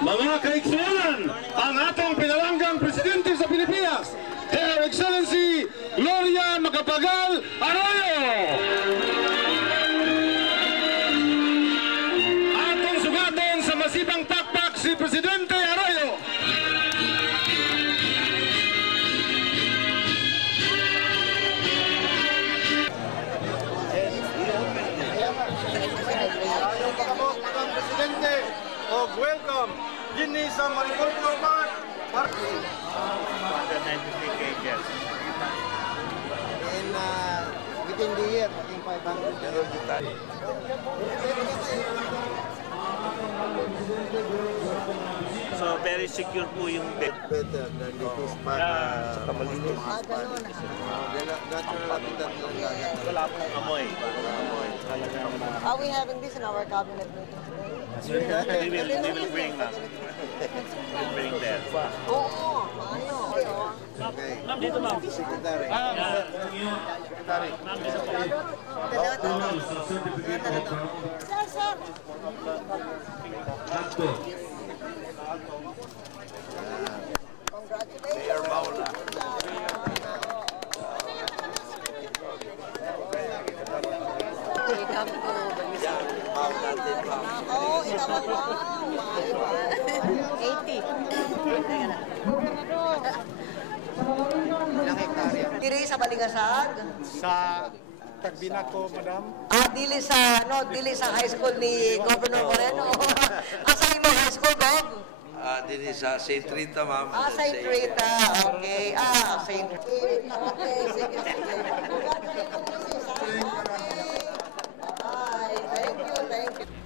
Mga kaigsunan, ang atong pinalanggang presidente sa Pilipinas, Her Excellency Gloria Macapagal Arroyo. Atong sugaton sa masibang pakpak si Presidente Arroyo. Presidente, welcome. Yini sa Mariculture Park. 193 kgs. And within the year, I think 500. So very secure po yung bed. Better than this park. Saka malinis. Natural habitat lang yan. Wala pong amoy. Are we having this in our cabinet meeting today? They will bring that. We'll bring that. Oo, maano. Okay. Ma'am, dito ma'am. Secretary. Secretary. Ma'am, dito po. Sir, sir. Congratulations. Mayor Maula. Welcome to oh, itawag mo. 80. Ilang hektarya? Diri sa Balingasag. Sa Tagbina ko, madam. Dili sa high school ni Governor Moreno. Asa imo high school, Gov? Dini sa St. Rita, ma'am. St. Rita. Okay. St. Rita. Okay, sige.